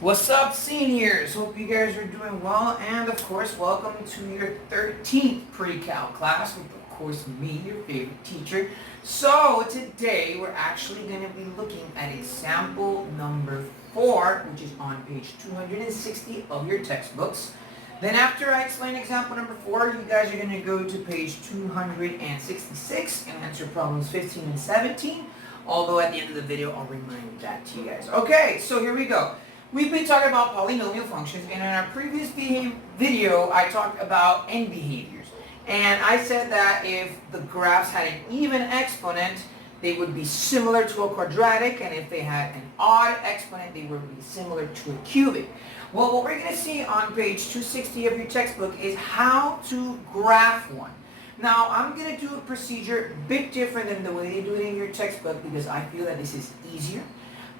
What's up, seniors? Hope you guys are doing well, and of course, welcome to your 13th pre-cal class with, of course, me, your favorite teacher. So today we're actually going to be looking at example number 4, which is on page 260 of your textbooks. Then after I explain example number 4, you guys are going to go to page 266 and answer problems 15 and 17. Although at the end of the video, I'll remind that to you guys. Okay, so here we go. We've been talking about polynomial functions, and in our previous video, I talked about end behaviors. And I said that if the graphs had an even exponent, they would be similar to a quadratic, and if they had an odd exponent, they would be similar to a cubic. Well, what we're going to see on page 260 of your textbook is how to graph one. Now, I'm going to do a procedure a bit different than the way they do it in your textbook because I feel that this is easier,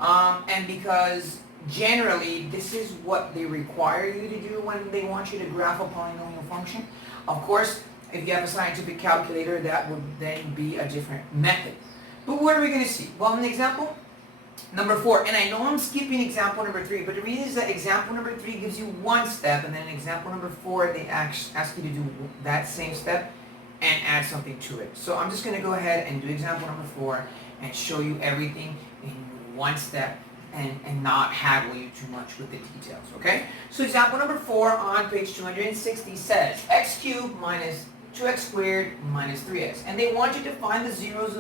and because generally, this is what they require you to do when they want you to graph a polynomial function. Of course, if you have a scientific calculator, that would then be a different method. But what are we going to see? Well, in example number 4, and I know I'm skipping example number 3, but the reason is that example number 3 gives you one step, and then in example number 4, they ask you to do that same step and add something to it. So I'm just going to go ahead and do example number 4 and show you everything in one step and not haggle you too much with the details, okay? So example number 4 on page 260 says x cubed minus 2x squared minus 3x. And they want you to find the zeros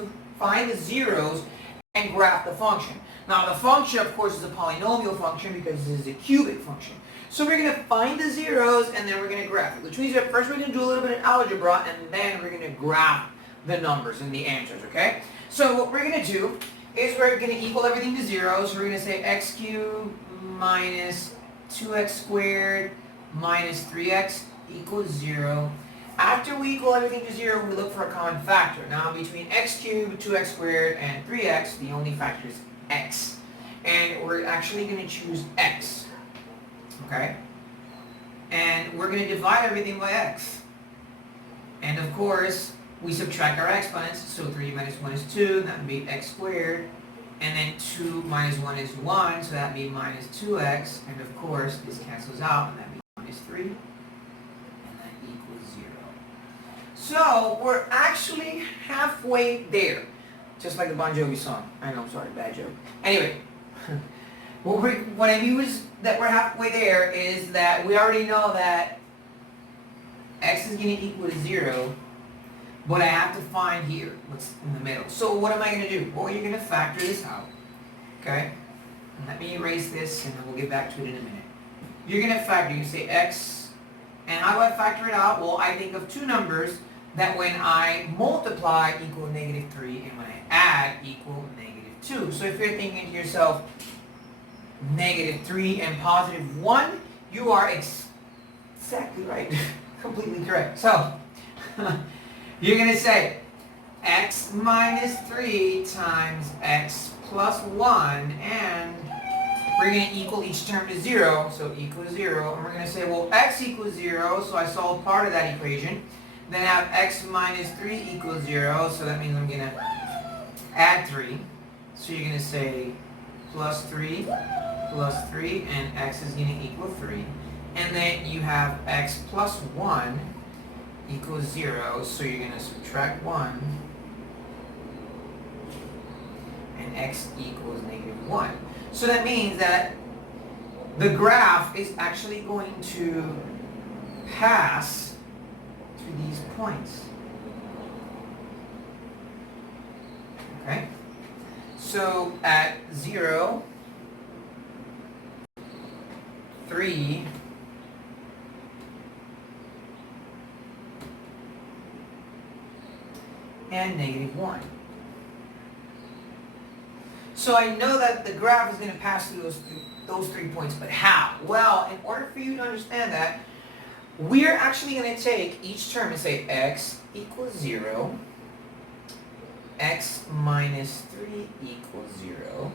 and graph the function. Now the function, of course, is a polynomial function because this is a cubic function. So we're going to find the zeros and then we're going to graph it, which means that first we're going to do a little bit of algebra and then we're going to graph the numbers and the answers, okay? So what we're going to do is we're going to equal everything to 0. So we're going to say x cubed minus 2x squared minus 3x equals 0. After we equal everything to 0, we look for a common factor. Now between x cubed, 2x squared, and 3x, the only factor is x. And we're actually going to choose x. Okay? And we're going to divide everything by x. And of course, we subtract our exponents, so 3 minus 1 is 2, that would be x squared. And then 2 minus 1 is 1, so that would be minus 2x. And of course, this cancels out, and that would be minus 3. And that equals 0. So, we're actually halfway there. Just like the Bon Jovi song. I know, sorry, bad joke. Anyway, what I mean is that we're halfway there is that we already know that x is going to equal to 0. But I have to find here what's in the middle. So what am I going to do? Well, you're going to factor this out. Okay? And let me erase this and then we'll get back to it in a minute. You're going to factor, you say x, and how do I factor it out? Well, I think of two numbers that when I multiply equal negative 3 and when I add equal negative 2. So if you're thinking to yourself, negative 3 and positive 1, you are exactly right. Completely correct. So, you're going to say x minus 3 times x plus 1, and we're going to equal each term to 0, so equal to 0. And we're going to say, well, x equals 0, so I solved part of that equation. Then I have x minus 3 equals 0, so that means I'm going to add 3. So you're going to say plus 3, and x is going to equal 3. And then you have x plus 1 equals 0, so you're going to subtract 1, and x equals negative 1. So that means that the graph is actually going to pass through these points. Okay? So at 0, 3, and negative 1. So I know that the graph is going to pass through those 3 points, but how? Well, in order for you to understand that, we're actually going to take each term and say x equals 0, x minus 3 equals 0,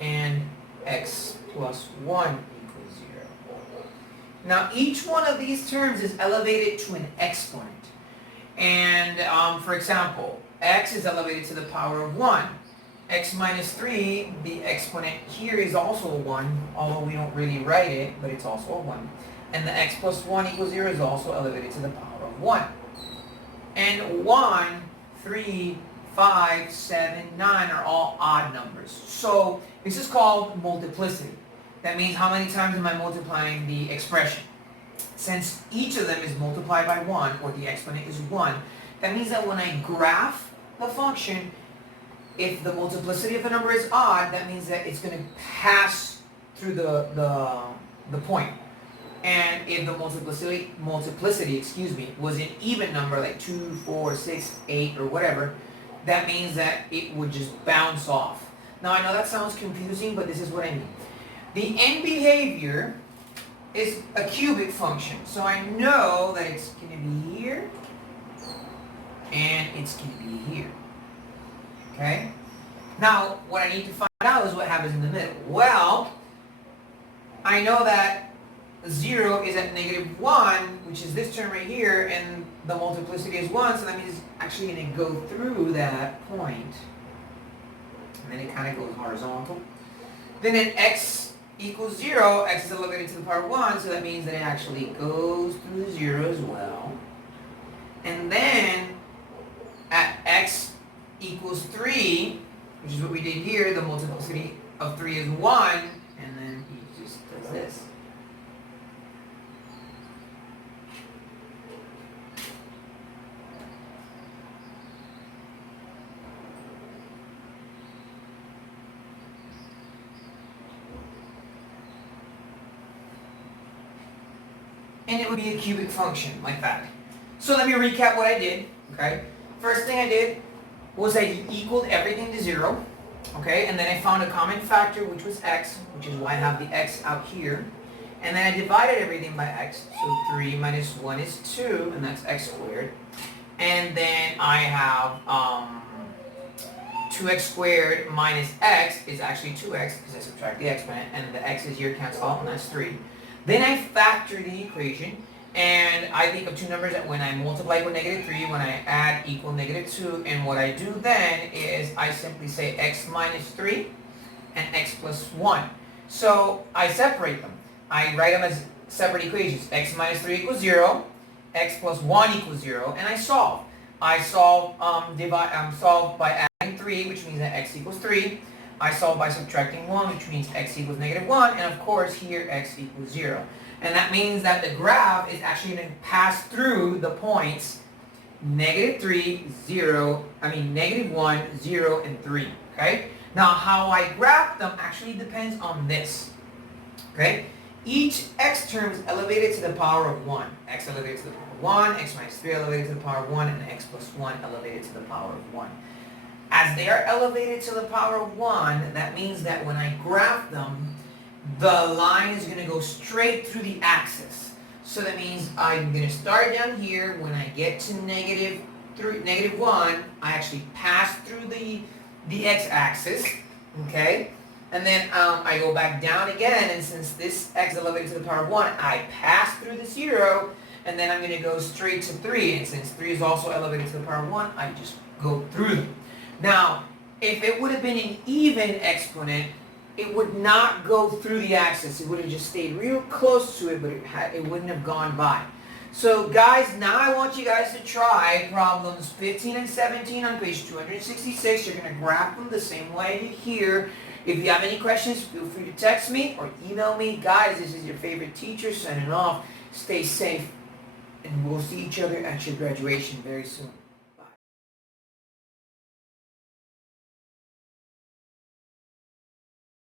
and x plus 1 equals 0. Now each one of these terms is elevated to an exponent. And for example, x is elevated to the power of 1. x minus 3, the exponent here is also a 1, although we don't really write it, but it's also a 1. And the x plus 1 equals 0 is also elevated to the power of 1. And 1, 3, 5, 7, 9 are all odd numbers. So this is called multiplicity. That means how many times am I multiplying the expression? Since each of them is multiplied by 1, or the exponent is 1, that means that when I graph the function, if the multiplicity of the number is odd, that means that it's going to pass through the point. And if the multiplicity, was an even number, like 2, 4, 6, 8, or whatever, that means that it would just bounce off. Now I know that sounds confusing, but this is what I mean. The end behavior is a cubic function. So I know that it's going to be here, and it's going to be here. Okay? Now, what I need to find out is what happens in the middle. Well, I know that 0 is at negative 1, which is this term right here, and the multiplicity is 1, so that means it's actually going to go through that point. And then it kind of goes horizontal. Then at x equals 0, x is elevated to the power of 1, so that means that it actually goes through the 0 as well. And then at x equals 3, which is what we did here, the multiplicity of 3 is 1, and then he just does this. And it would be a cubic function, like that. So let me recap what I did, okay? First thing I did was I equaled everything to 0, okay? And then I found a common factor, which was x, which is why I have the x out here. And then I divided everything by x, so 3 minus 1 is 2, and that's x squared. And then I have 2x squared minus x is actually 2x, because I subtract the exponent, and the x's here cancel out, and that's 3. Then I factor the equation, and I think of two numbers that when I multiply with negative 3, when I add equal negative 2, and what I do then is I simply say x minus 3 and x plus 1. So I separate them. I write them as separate equations. X minus 3 equals 0, x plus 1 equals 0, and I solve. I solve by adding 3, which means that x equals 3. I solve by subtracting 1, which means x equals negative 1, and of course here x equals 0. And that means that the graph is actually going to pass through the points negative 3, 0, negative 1, 0, and 3. Okay? Now how I graph them actually depends on this. Okay? Each x term is elevated to the power of 1. X elevated to the power of 1, x minus 3 elevated to the power of 1, and x plus 1 elevated to the power of 1. As they are elevated to the power of 1, that means that when I graph them, the line is going to go straight through the axis. So that means I'm going to start down here. When I get to negative 1, I actually pass through the x-axis, okay? And then I go back down again, and since this x is elevated to the power of 1, I pass through the 0, and then I'm going to go straight to 3. And since 3 is also elevated to the power of 1, I just go through them. Now, if it would have been an even exponent, it would not go through the axis. It would have just stayed real close to it, but it wouldn't have gone by. So guys, now I want you guys to try problems 15 and 17 on page 266. You're going to graph them the same way here. If you have any questions, feel free to text me or email me. Guys, this is your favorite teacher signing off. Stay safe, and we'll see each other at your graduation very soon.